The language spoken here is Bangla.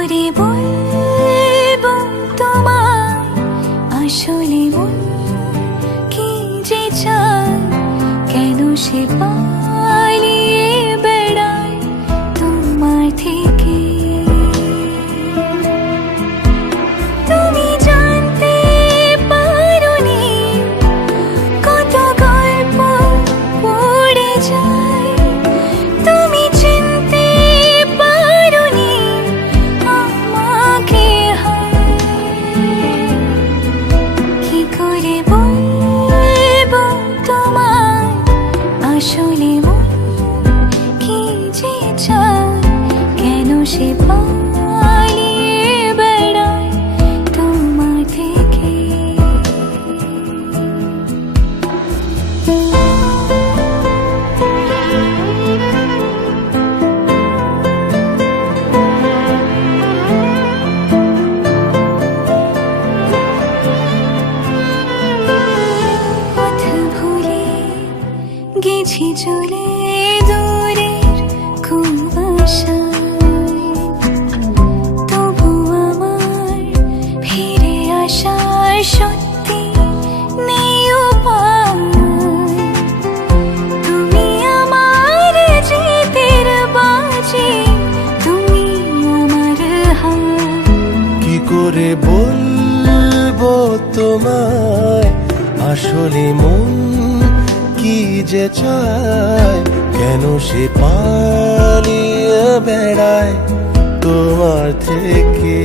করে বলবো তোমায় আসলে মন কি যে চায়, কেন সে পালিয়ে বেড়ায় তোমার থেকে। তুমি জানতে পারোনি কত গল্প পড়ে যায়, তুমি চিনতে পারোনি আমাকে। কি করে বলবো তোমায় আসলে মন কি যে চায়, কেন সে পালিয়ে বেড়ায় তোমার থেকে। পথ ভুলে গেছি চলে দূরের কুয়াশায়, তবু আমার ফিরে আসার সত্যি নেই উপায়। তুমি আমার জিতের বাজি, তুমি আমার হার। কি করে বলবো তোমায় আসলে মন কি যে চায়, কেন সে পালিয়ে বেড়ায় তোমার থেকে।